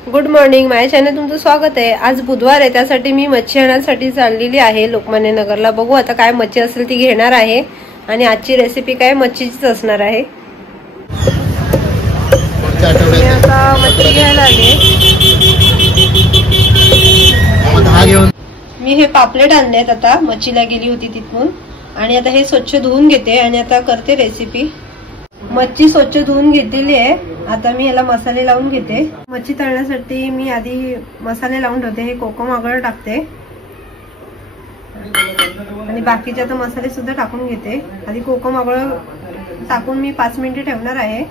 Good morning, माझ्या channel तुमचं स्वागत आहे। आज बुधवार आहे, त्यासाठी मी मच्छी आणण्यासाठी चाललेली आहे लोकमान्य नगरला। बघू आता काय मच्छी असेल ती घेणार आहे आणि आजची रेसिपी काय मच्छीचीच असणार आहे। मी आता मच्छी घ्यायला आले। मी हे पापलेट आणलेत, आता मच्छीला गेली होती तिथून, आणि आता हे स्वच्छ धुवून घेते आणि आता करते रेसिपी। मच्छी स्वच्छ धुवून घेतलेली आहे, आता मी याला मसाले लावून घेते। मच्छी तळण्यासाठी मी आधी मसाले लावून ठेवते। हे कोकम आगळ टाकते आणि बाकीचे आता मसाले सुद्धा टाकून घेते। आधी कोकम आगळ टाकून मी 5 मिनिटे ठेवणार आहे।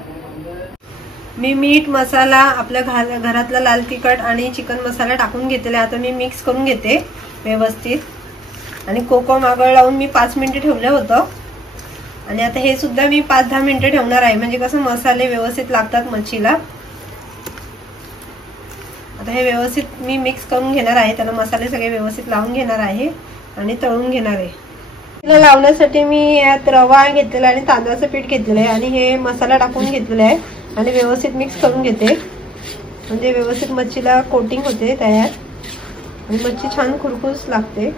मी मीठ, मसाला, आपल्या घरातला लाल तिखट आणि चिकन मसाला टाकून घेतलेला। आता मी मिक्स करून घेते व्यवस्थित आणि कोकम आगळ लावून मी 5 मिनिटे ठेवलं होतं आणि आता हे सुद्धा मी 5-10 मिनिटे ठेवणार आहे, म्हणजे कसं मसाले व्यवस्थित लागतात मच्छीला। आता हे व्यवस्थित मी मिक्स करून घेणार आहे, त्याला मसाले सगळे व्यवस्थित लावून घेणार आहे आणि तळून घेणार आहे। त्याला लावण्यासाठी मी यात रवा घेतलेला आणि तांदळाचं पीठ घेतलेलं आहे आणि हे मसाला टाकून घेतलेला आहे आणि व्यवस्थित मिक्स करून घेते, म्हणजे व्यवस्थित मच्छीला कोटिंग होते तयार आणि मच्छी छान खुरखुस लागते।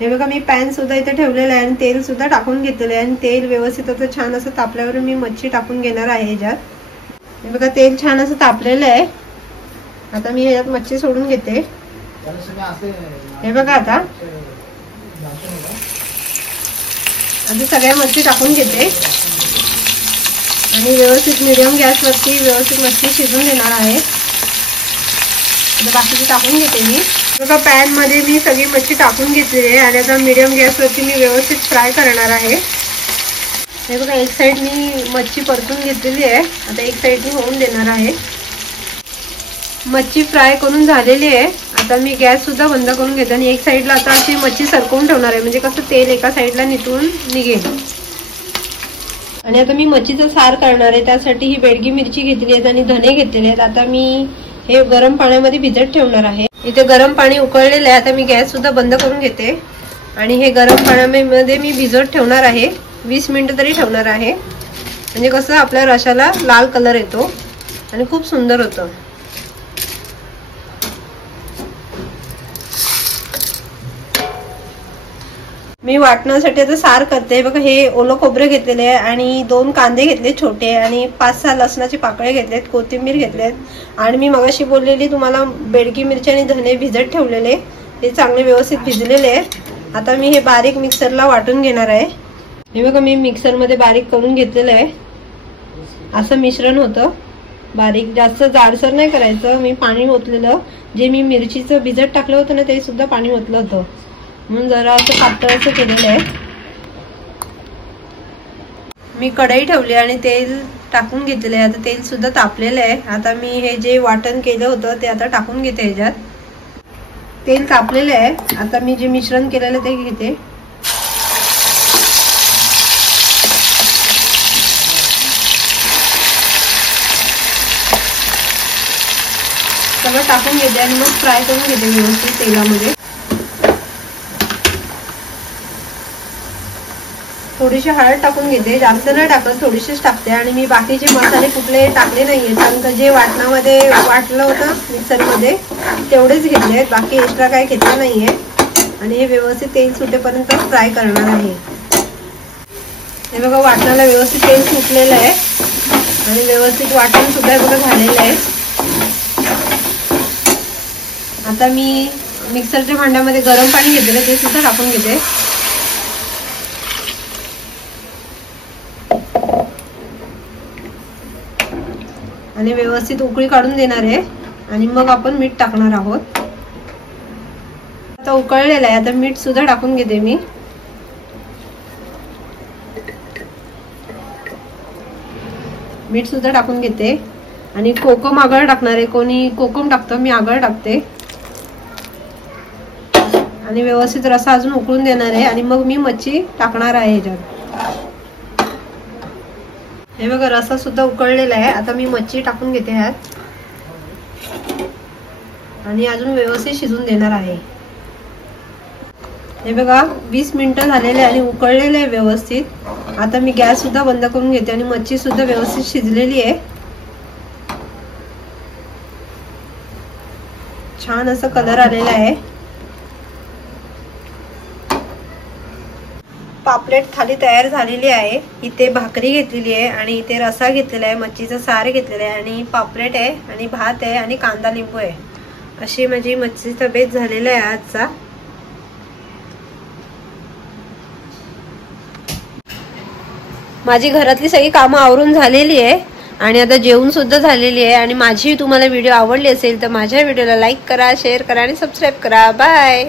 हे बघा, मी पॅन सुद्धा इथे ठेवलेला आहे आणि तेल सुद्धा टाकून घेतलेलं आहे आणि तेल व्यवस्थित आता छान असं तापल्यावर मी मच्छी टाकून घेणार आहे ह्याच्यात। हे बघा, तेल छान असं तापलेलं आहे। आता मी ह्याच्यात मच्छी सोडून घेते। हे बघा, आता आधी सगळ्या मच्छी टाकून घेते आणि व्यवस्थित मीडियम गॅसवरती व्यवस्थित मच्छी शिजून देणार आहे। बाकीची टाकून घेते मी। बघा, पॅन मध्ये मी सगळी मच्छी टाकून घेतली आहे आणि आता मीडियम गॅसवरती मी व्यवस्थित फ्राय करणार आहे। हे बघा, एक साइड मी मच्छी परतून घेतलेली आहे, आता एक साइड मी होऊन देणार आहे। मच्छी फ्राय करून झालेली आहे, आता मी गॅस सुद्धा बंद करून घेते आणि एक साइडला आता अशी मच्छी सरकवून ठेवणार आहे, म्हणजे कसं तेल एका साइडला निथळून निघेल। आणि आता मी मच्छीचं सार करणार आहे, त्यासाठी ही बेडगी मिरची घेतली आहे आणि धने घेतलेले आहेत। आता मी हे गरम पाण्यामध्ये भिजत ठेवणार आहे। इथे गरम पाणी उकळलेलं आहे, आता मी गॅस सुद्धा बंद करून घेते आणि हे गरम पाण्यामध्ये मी भिजत ठेवणार आहे। 20 मिनिटं तरी ठेवणार आहे, म्हणजे कसं आपल्या रशाला लाल कलर येतो आणि खूप सुंदर होतं। मी वाटण्यासाठी आता सार करते। बघा, हे ओलं खोबरं घेतलेले आहे आणि 2 कांदे घेतले छोटे आणि 5-6 लसणाचे पाकळे घेतलेत, कोथिंबीर घेतलेत आणि मी मगाशी बोललेली तुम्हाला बेडगी मिरची आणि धने भिजत ठेवलेले, हे चांगले व्यवस्थित भिजलेले आहेत। आता मी हे बारीक मिक्सरला वाटून घेणार आहे। हे बघा, मी मिक्सरमध्ये बारीक करून घेतलेलं आहे। असं मिश्रण होतं बारीक, जास्त जाडसर नाही करायचं। मी पाणी ओतलेलं, जे मी मिरचीचं भिजत टाकलं होतं ना ते सुद्धा पाणी ओतलं होतं, म्हणून जरा असं पातळ असं केलेलं आहे। मी कढई ठेवली आणि तेल टाकून घेतलेलं आहे, आता तेल सुद्धा तापलेलं आहे। आता मी हे जे वाटण केलं होतं ते आता टाकून घेते ह्याच्यात। तेल तापलेलं आहे, आता मी जे मिश्रण केलेलं ते घेते। सगळं टाकून घेते आणि मग फ्राय करून घेते व्यवस्थित तेलामध्ये। थोडीशी हळद टाकून घेते, जास्त नाही टाकत, थोडीशीच टाकते आणि मी बाकीचे मसाले कुठले टाकले नाहीये, कारण जे वाटणामध्ये वाटलं होतं मिक्सरमध्ये तेवढेच घेतले, बाकी एक्स्ट्रा काय घेतलं नाहीये। आणि हे व्यवस्थित तेल सुटेपर्यंत फ्राय करणार आहे। हे बघा, वाटणाला व्यवस्थित तेल सुटलेलं आहे आणि व्यवस्थित वाटण सुद्धा बघा झालेलं आहे। आता मी मिक्सरच्या भांड्यामध्ये गरम पाणी घेतलेलं ते सुद्धा टाकून घेते आणि व्यवस्थित उकळी काढून देणार आहे आणि मग आपण मीठ टाकणार आहोत। आता उकळलेलं आहे, आता मीठ सुद्धा टाकून घेते मी। मीठ सुद्धा टाकून घेते आणि कोकम आगळ टाकणार आहे, कोणी कोकम टाकतं, मी आगळ टाकते आणि व्यवस्थित रसा अजून उकळून देणार आहे आणि मग मी मच्छी टाकणार आहे ह्याच्यात। हे बघा, रसा सुद्धा उकळलेला आहे, आता मी मच्छी टाकून घेते ह्यात आणि अजून व्यवस्थित शिजून देणार आहे। हे बघा, 20 मिनिटं झालेले आणि उकळलेले आहे व्यवस्थित। आता मी गॅस सुद्धा बंद करून घेते आणि मच्छी सुद्धा व्यवस्थित शिजलेली आहे। छान असं कलर आलेला आहे। पापलेट थाली तयार झालेली आहे। इथे भाकरी घेतलेली आहे आणि इथे रसा घेतलेला आहे, मच्छीचं सार घेतलेलं आहे आणि पापलेट आहे आणि भात आहे आणि कांदा लिंबू आहे। अशी माझी मच्छीचा बेत झालेला आहे आजचा। माझी घरातली सगळी कामं आवरून झालेली आहे आणि आता जेवण सुद्धा झालेली आहे। आणि माझी तुम्हाला व्हिडिओ आवडली असेल तर माझ्या व्हिडिओला लाईक करा, शेअर करा आणि सबस्क्राईब करा। बाय।